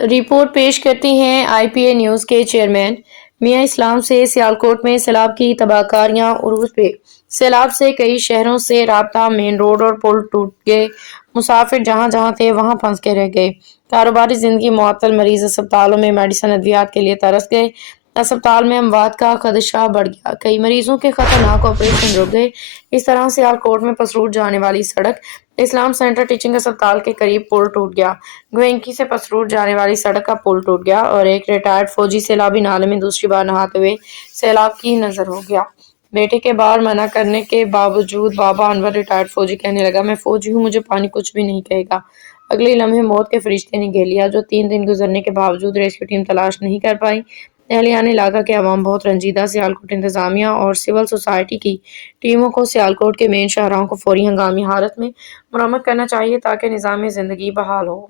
Report پیش کرتی ہیں آئی پی اے نیوز کے چیئرمین میاں اسلام سے۔ سیالکوٹ میں سیلاب کی تباہ کاریاں عروج پہ۔ سیلاب سے کئی شہروں سے رابطہ، مین روڈ اور پل ٹوٹ گئے۔ مسافر جہاں جہاں تھے وہاں پھنس کے رہ گئے۔ کاروباری زندگی معطل۔ مریض اسپتالوں میں میڈیسن ادویات کے لیے ترس گئے۔ اسپتال میں اموات کا خدشہ بڑھ گیا۔ کئی مریضوں کے خطرناک آپریشن رک گئے۔ اس طرح سیالکوٹ میں پسرور جانے والی سڑک اسلام سینٹر ٹیچنگ اسپتال کے قریب پل ٹوٹ گیا۔ گوئنکی سے پسرور جانے والی سڑک کا پل ٹوٹ گیا اور ایک ریٹائرڈ فوجی سیلابی نالے میں دوسری بار نہاتے ہوئے سیلاب کی نذر ہو گیا۔ بیٹے کے بار منع کرنے کے باوجود بابا انور ریٹائرڈ فوجی کہنے لگا، میں فوجی ہوں، مجھے پانی کچھ بھی نہیں کہے گا۔ اگلے لمحے موت کے فرشتے نے گھیر لیا، جو 3 دن گزرنے کے باوجود ریسکیو ٹیم تلاش نہیں کر پائی۔ اہلیان علاقہ کے عوام بہت رنجیدہ۔ سیالکوٹ انتظامیہ اور سول سوسائٹی کی ٹیموں کو سیالکوٹ کے مین شاہراہوں کو فوری ہنگامی حالت میں مرمت کرنا چاہیے تاکہ نظام زندگی بحال ہو۔